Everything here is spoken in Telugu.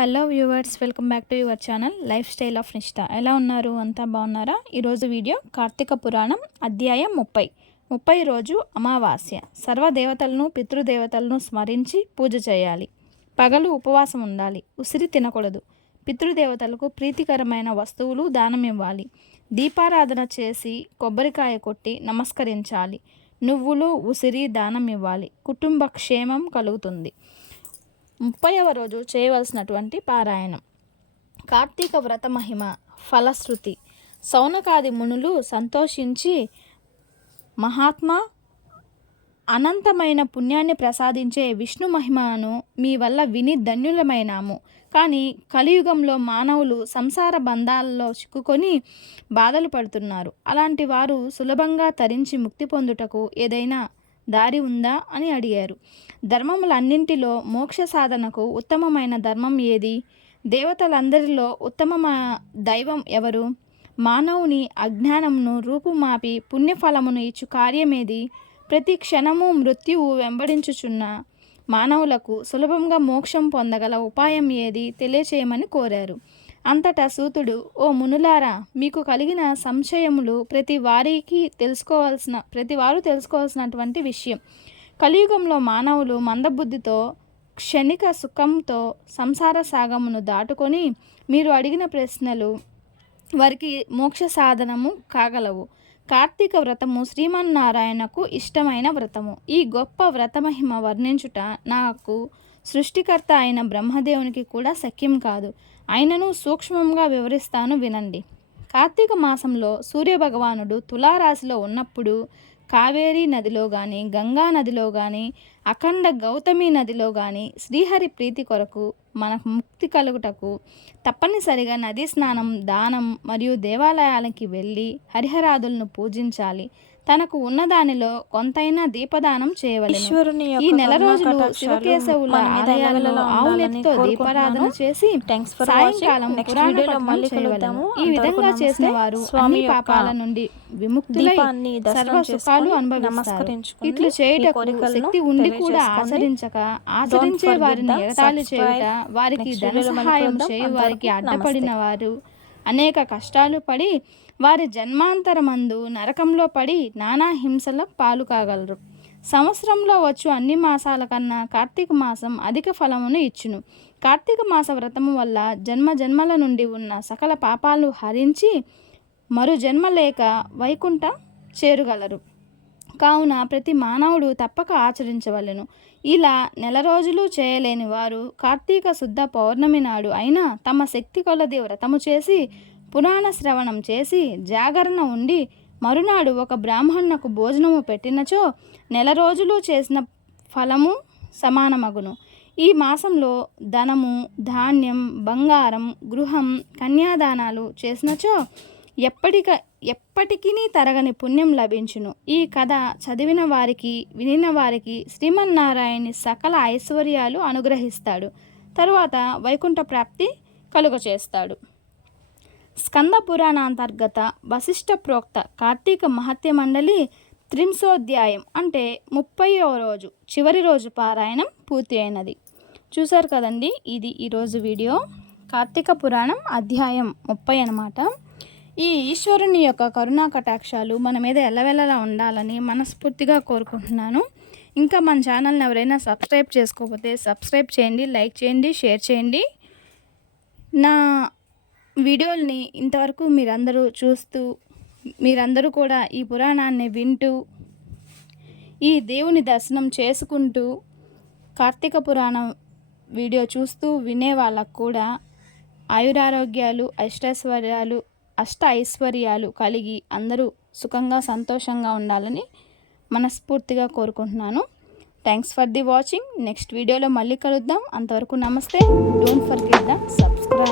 Hello viewers, welcome back to your channel life style of నిష్ఠ. ఎలా ఉన్నారు? అంతా బాగున్నారా? ఈరోజు వీడియో కార్తీక పురాణం అధ్యాయం 30 రోజు అమావాస్య. సర్వదేవతలను పితృదేవతలను స్మరించి పూజ చేయాలి. పగలు ఉపవాసం ఉండాలి. ఉసిరి తినకూడదు. పితృదేవతలకు ప్రీతికరమైన వస్తువులు దానం ఇవ్వాలి. దీపారాధన చేసి కొబ్బరికాయ కొట్టి నమస్కరించాలి. నువ్వులు ఉసిరి దానం ఇవ్వాలి. కుటుంబ క్షేమం కలుగుతుంది. 30వ రోజు చేయవలసినటువంటి పారాయణం. కార్తీక వ్రత మహిమ ఫలశ్రుతి. సౌనకాది మునులు సంతోషించి మహాత్మా, అనంతమైన పుణ్యాన్ని ప్రసాదించే విష్ణు మహిమను మీ వల్ల విని ధన్యులమైనాము. కానీ కలియుగంలో మానవులు సంసార బంధాలలో చిక్కుకొని బాధలు పడుతున్నారు. అలాంటి వారు సులభంగా తరించి ముక్తి పొందుటకు ఏదైనా దారి ఉందా అని అడిగారు. ధర్మములన్నింటిలో మోక్ష సాధనకు ఉత్తమమైన ధర్మం ఏది? దేవతలందరిలో ఉత్తమ దైవం ఎవరు? మానవుని అజ్ఞానమును రూపుమాపి పుణ్యఫలమును ఇచ్చు కార్యమేది? ప్రతి క్షణము మృత్యువు వెంబడించుచున్న మానవులకు సులభంగా మోక్షం పొందగల ఉపాయం ఏది తెలియచేయమని కోరారు. అంతటా సూతుడు, ఓ మునులారా, మీకు కలిగిన సంశయములు ప్రతి వారు తెలుసుకోవాల్సినటువంటి విషయం. కలియుగంలో మానవులు మందబుద్ధితో క్షణిక సుఖంతో సంసార సాగమును దాటుకొని మీరు అడిగిన ప్రశ్నలు వారికి మోక్ష సాధనము కాగలవు. కార్తీక వ్రతము శ్రీమన్నారాయణకు ఇష్టమైన వ్రతము. ఈ గొప్ప వ్రతమహిమ వర్ణించుట నాకు సృష్టికర్త అయిన బ్రహ్మదేవునికి కూడా శక్యం కాదు. అయినను సూక్ష్మంగా వివరిస్తాను, వినండి. కార్తీక మాసంలో సూర్యభగవానుడు తులారాశిలో ఉన్నప్పుడు కావేరీ నదిలో కానీ, గంగా నదిలో కానీ, అఖండ గౌతమి నదిలో కానీ శ్రీహరి ప్రీతి కొరకు మనకు ముక్తి కలుగుటకు తప్పనిసరిగా నదీ స్నానం, దానం మరియు దేవాలయాలకి వెళ్ళి హరిహరాదులను పూజించాలి. తనకు ఉన్నదానిలో కొంతైనా దీపదానం చేయవలెను. ఈ నెల రోజులు శివకేశవుల ఆలయాలలో ఆవులెత్తితో దీపారాధన చేసి సాయంకాలం పురాణ పఠనం చేయవలెను. ఈ విధంగా చేసిన వారు అన్ని పాపాల నుండి విముక్తులై సర్వ సుఖాలు అనుభవిస్తారు. ఇట్లు చేయుటకు శక్తి ఉండి కూడా ఆచరించే వారిని ఎగతాళి చేయుట, వారికి ధన సహాయం చేయు వారికి అడ్డపడిన వారు అనేక కష్టాలు పడి వారి జన్మాంతరమందు నరకంలో పడి నానా హింసల పాలు కాగలరు. సంవత్సరంలో వచ్చు అన్ని మాసాల కన్నా కార్తీక మాసం అధిక ఫలమును ఇచ్చును. కార్తీక మాస వ్రతము వల్ల జన్మల నుండి ఉన్న సకల పాపాలు హరించి మరు జన్మ లేక వైకుంఠం చేరుగలరు. కావున ప్రతి మానవుడు తప్పక ఆచరించవలెను. ఇలా నెల రోజులు చేయలేని వారు కార్తీక శుద్ధ పౌర్ణమి నాడు అయినా తమ శక్తి కొలది వ్రతము చేసి పురాణ శ్రవణం చేసి జాగరణ ఉండి మరునాడు ఒక బ్రాహ్మణునకు భోజనము పెట్టినచో నెల రోజులు చేసిన ఫలము సమానమగును. ఈ మాసంలో ధనము, ధాన్యం, బంగారం, గృహం, కన్యాదానాలు చేసినచో ఎప్పటికీ తరగని పుణ్యం లభించును. ఈ కథ చదివిన వారికి, వినిన వారికి శ్రీమన్నారాయణి సకల ఐశ్వర్యాలు అనుగ్రహిస్తాడు. తరువాత వైకుంఠ ప్రాప్తి కలుగచేస్తాడు. స్కంద పురాణాంతర్గత వశిష్ఠ ప్రోక్త కార్తీక మహత్య మండలి త్రింశోధ్యాయం అంటే 30వ రోజు చివరి రోజు పారాయణం పూర్తి అయినది. చూశారు కదండి, ఇది ఈరోజు వీడియో. కార్తీక పురాణం అధ్యాయం 30 అన్నమాట. ఈ ఈశ్వరుని యొక్క కరుణా కటాక్షాలు మన మీద ఎల్లవెల్లలా ఉండాలని మనస్ఫూర్తిగా కోరుకుంటున్నాను. ఇంకా మన ఛానల్ని ఎవరైనా సబ్స్క్రైబ్ చేసుకోకపోతే సబ్స్క్రైబ్ చేయండి, లైక్ చేయండి, షేర్ చేయండి. నా వీడియోల్ని ఇంతవరకు మీరందరూ చూస్తూ, మీరందరూ కూడా ఈ పురాణాన్ని వింటూ, ఈ దేవుని దర్శనం చేసుకుంటూ, కార్తీక పురాణం వీడియో చూస్తూ వినే వాళ్ళకు కూడా ఆయురారోగ్యాలు, అష్ట ఐశ్వర్యాలు కలిగి అందరూ సుఖంగా సంతోషంగా ఉండాలని మనస్ఫూర్తిగా కోరుకుంటున్నాను. Thanks for the watching. Next వీడియోలో మళ్ళీ కలుద్దాం. అంతవరకు నమస్తే. Don't forget the subscribe.